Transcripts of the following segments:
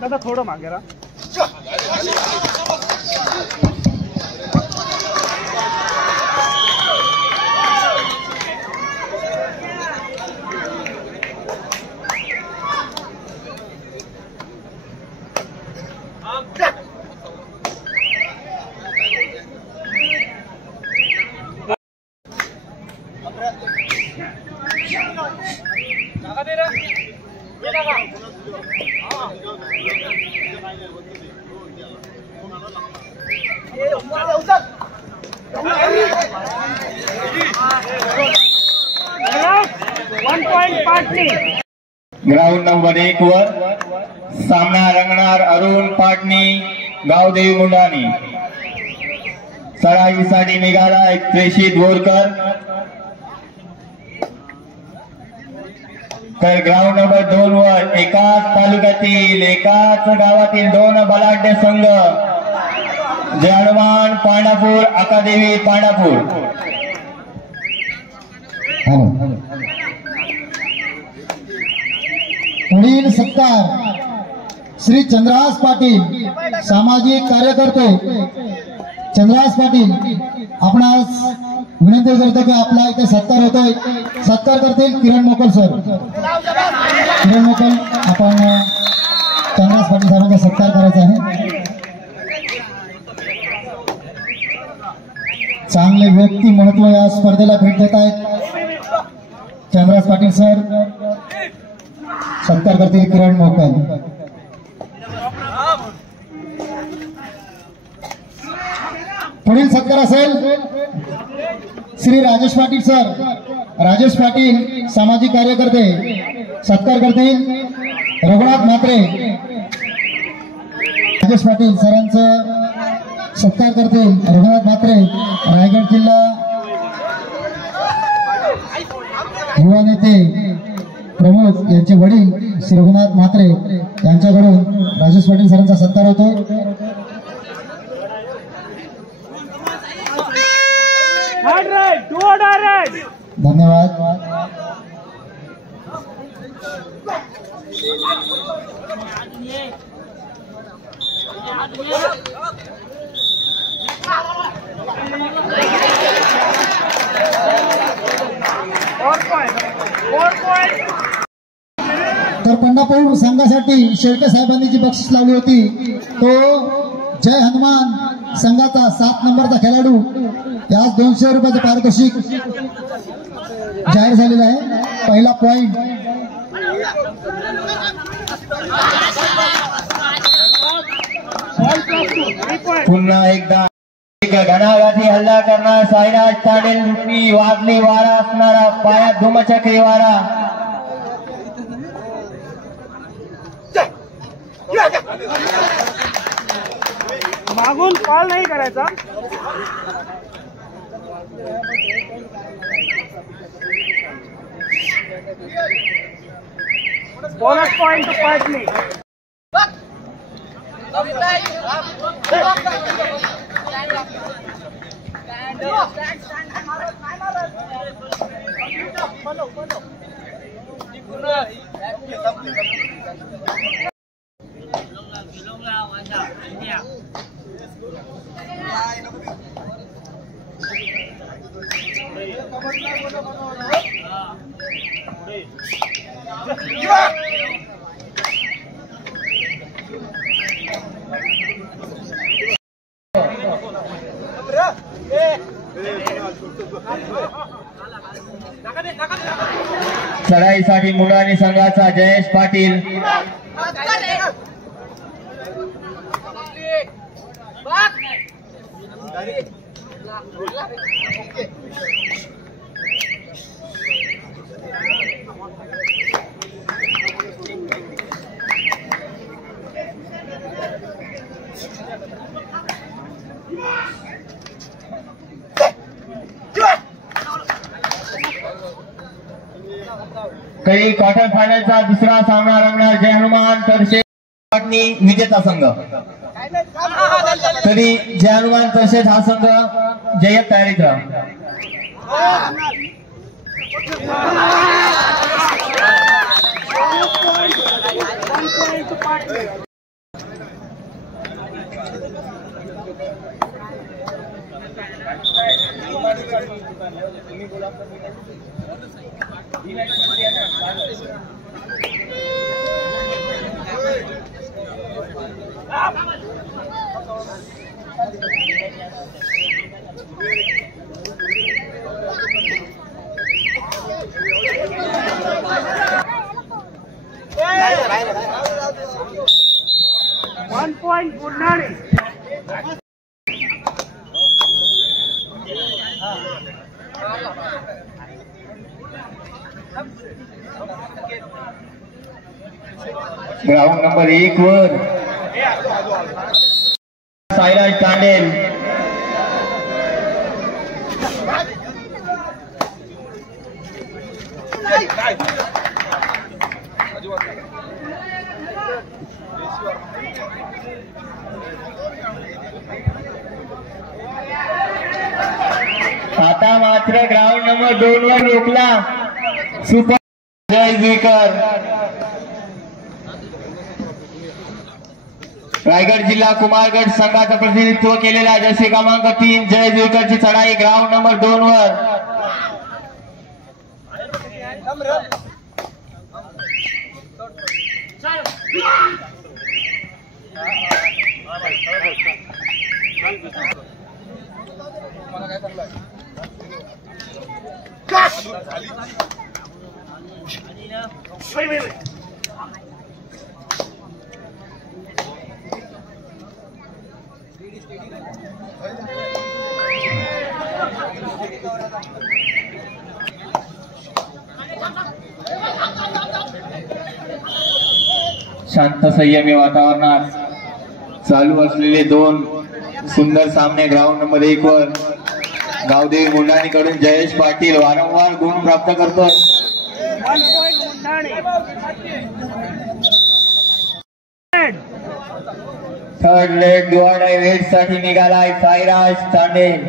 दादा थोडं मागे राहा. ग्राउंड नंबर 1 वर सामना रंगणार अरुण पाटणी गावदेवी मुंडाणी. सराईसाठी निघाला प्रेषित बोरकर. तर ग्राउंड नंबर 2 वर एकाच तालुक्यातील एकाच गावातील 2 बलाढ्य संघ जय हनुमान पांडापूर अकादेवी पांडापूर. पुढील सत्कार श्री चंद्रहास पाटील सामाजिक कार्यकर्ते. चंद्रहास पाटील आपणास विनंती करतो की आपला इथे सत्कार होतोय. सत्कार करतील किरण मोकल सर. किरण मोकल आपण चंद्रहास पाटील साहेबांचा सत्कार करायचा आहे. चांगले व्यक्ती महत्व या स्पर्धेला भेट देत आहेत. चंद्रहास पाटील सर सत्कार करतील किरण मोकल. पुढील सत्कार असेल श्री राजेश पाटील सर. राजेश पाटील सामाजिक कार्यकर्ते सत्कार करतील रघुनाथ म्हात्रे. राजेश पाटील सरांचं सत्कार करतील रघुनाथ म्हात्रे रायगड जिल्हा युवा नेते प्रमुख यांचे वडील श्री रघुनाथ म्हात्रे यांच्याकडून राजेश पाटील सरांचा सत्कार होतो. धन्यवाद. तर पंढरपूर संघासाठी शेळके साहेबांनी जी बक्षीस लावली होती तो जय हनुमान संघाचा 7 नंबरचा खेळाडू यास 200 रुपयाचं पारितोषिक जाहीर झालेलं आहे. पहिला पॉइंट पुन्हा एकदा घणाघाती हल्ला करणार साईराज ताडेल लुटणी वाजली वारा असणारा पायात धुमचक्री वारा. मागून कॉल नाही करायचा. Bonus point to Patni. चढाईसाठी मुंडाणी संघाचा जयेश पाटील. काही क्वार्टर फायनलचा दुसरा सामना रंगणार जय हनुमान तरशे पाटणी विजेता संघ. तरी जय हनुमान तसेच हा संघ जय्यत तयारीत राहा. 1 point Gurnani. ग्राउंड नंबर 1 वर सायराज तांडेल आता मात्र ग्राउंड नंबर 2 वर रोखला सुपर जय जुईकर रायगड जिल्हा कुमारगड संघाचं प्रतिनिधित्व केलेला जर्सी क्रमांक 3 जय जुईकरची चढाई ग्राउंड नंबर 2 वर शांत संयमी वातावरणात चालू असलेले 2 सुंदर सामने ग्राउंड नंबर 1 वर गावदेवी मुंडाणी कडून जयेश पाटील वारंवार गुण प्राप्त करतो 1 point Gurnani. थर्ड लेग दुवाडाई वेट साठी निघालाय सायराज तांडेल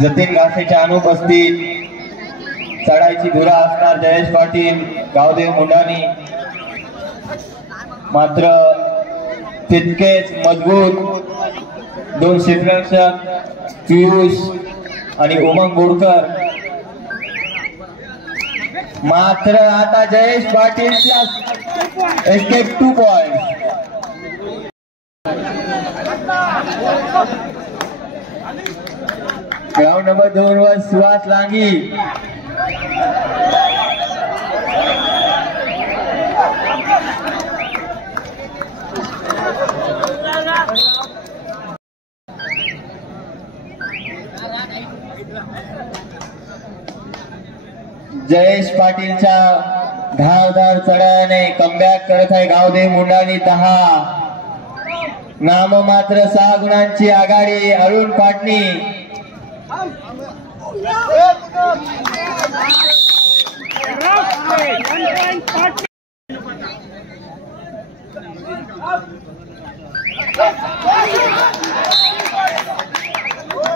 जतीन घासेच्या अनुपस्थित चढाईची धुरा असणार जयेश पाटील गावदेव मुंडाणी मात्र तितकेच मजबूत 2 क्षेत्ररक्षक पियुष आणि उमंग बोरकर मात्र आता जयेश पाटीलच्या एस्केप 2 पॉइंट ग्राउंड नंबर 2 वर सुहास लांगी जयेश पाटीलच्या धारदार चढाईने कमबॅक करत आहे गावदेव मुंडाणी 10 नाममात्र 6 गुणांची आघाडी Arun Patni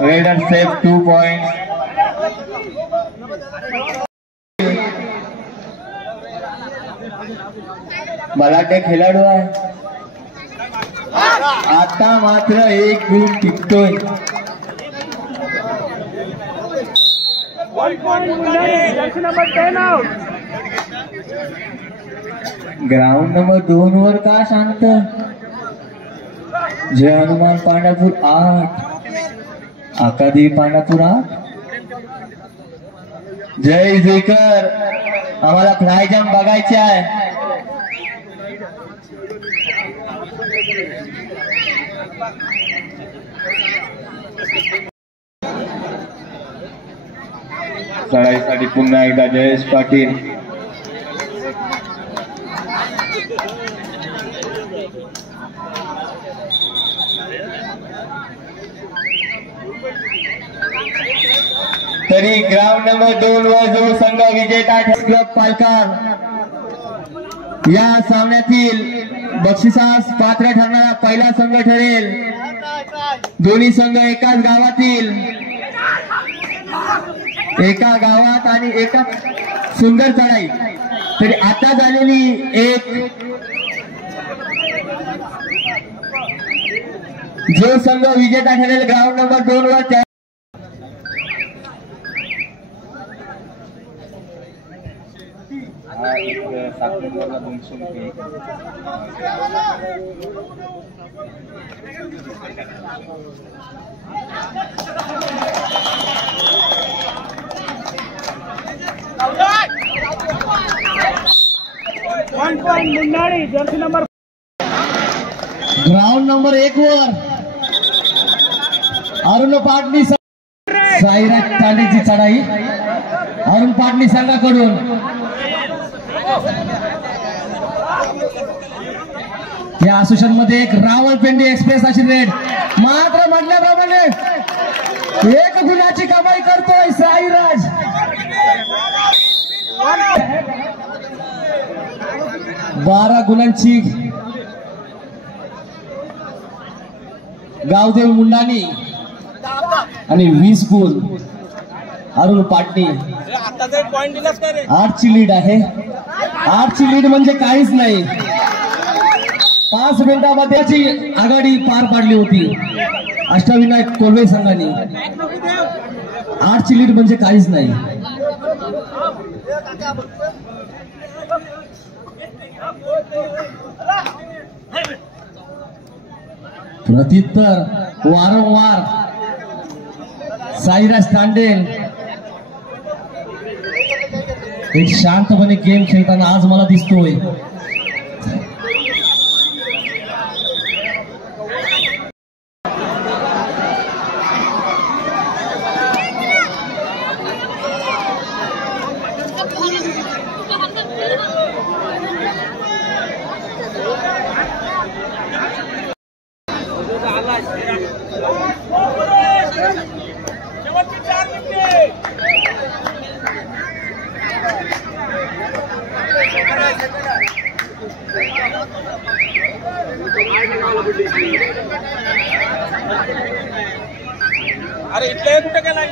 raider safe 2 point बलाढ्य खेळाडू आहे आता मात्र 1 गुण टिकतोय 1 point Gurnani. Jersey number 10 out. Ground number 2 वर का शांत जय हनुमान पांडापूर 8 आकादेवी पांडापूर 8 जय जुईकर आम्हाला फ्लाय जंप बघायचे आहे चढाईसाठी पुन्हा एकदा जयेश पाटील तरी ग्राउंड नंबर 2 वर जो संघ विजेता क्लब पालकार या सामन्यातील बक्षिसास पात्र ठरणारा पहिला संघ ठरेल। दोन्ही संघ एकाच गावातील, एका गावात आणि एका सुंदर चढाई। तरी आता झालेली एक जो संघ विजेता ठरेल ग्राउंड नंबर 2 वर त्या मुंडाणी जर्सी नंबर ग्राउंड नंबर 1 वर अरुण पाटणी साईराज तांडेची चढाई अरुण पाटणी संघाकडून। या असोसिएशन मध्ये एक रावळपिंडी एक्सप्रेस अशी रेड मात्र म्हटल्याप्रमाणे 1 गुणाची कमाई करतोय साईराज। 12 गुणांची गावदेव मुंडाणी आणि 20 गुण अरुण पाटणी। 8 ची लीड आहे। 8 ची लीड म्हणजे काहीच नाही। 5 मिनिटांमध्ये त्याची आघाडी पार पाडली होती अष्टविनायक कोल्हे संघाने। 8 ची लीड म्हणजे काहीच नाही। प्रत्युत्तर वारंवार साईराज तांडेल एक शांतपणे गेम खेळताना आज मला दिसतोय। अरे इथले कुठे गेला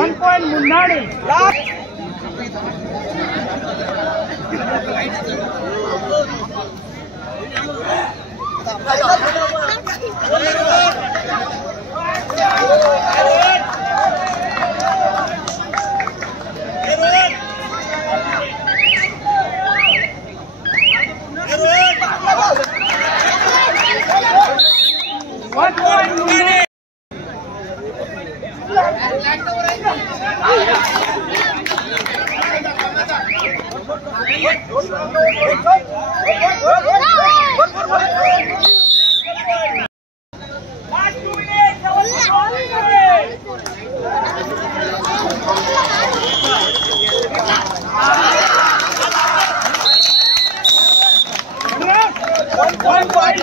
One point Munani. One point Munani. One point.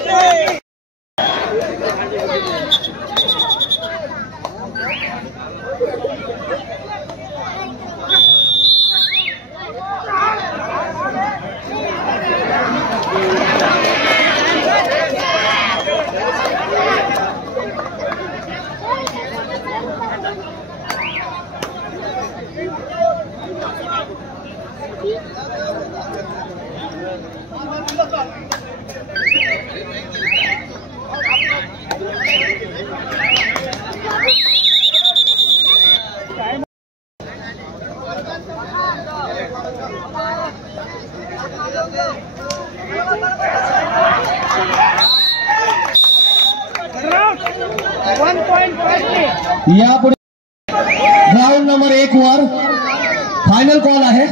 Final call आहे.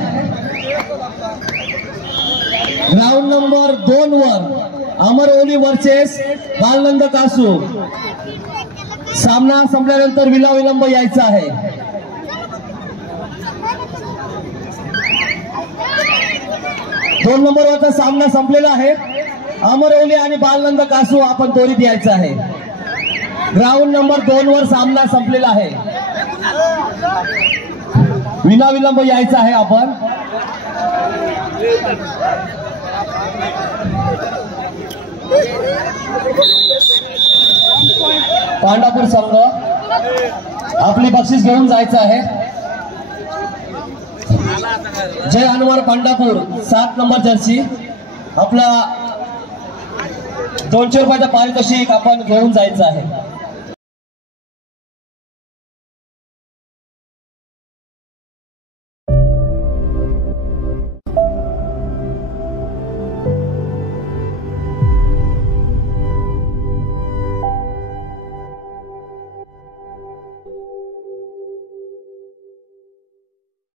ग्राउंड नंबर 2 वर अमरवली वर्सेस बालनंद कासू. सामना संपल्यानंतर विनाविलंब यायचा आहे. दोन नंबरवरचा सामना संपलेला आहे. अमरवली आणि बालनंद कासू आपण त्वरित यायचं आहे. ग्राउंड नंबर 2 वर सामना संपलेला आहे. विनाविलंब यायचं आहे आपण. पांडापूर संघ आपली बक्षीस घेऊन जायचं आहे. जय हनुमान पांडापूर 7 नंबर जर्सी आपला 200 रुपयाचा पारितोषिक आपण घेऊन जायचं आहे.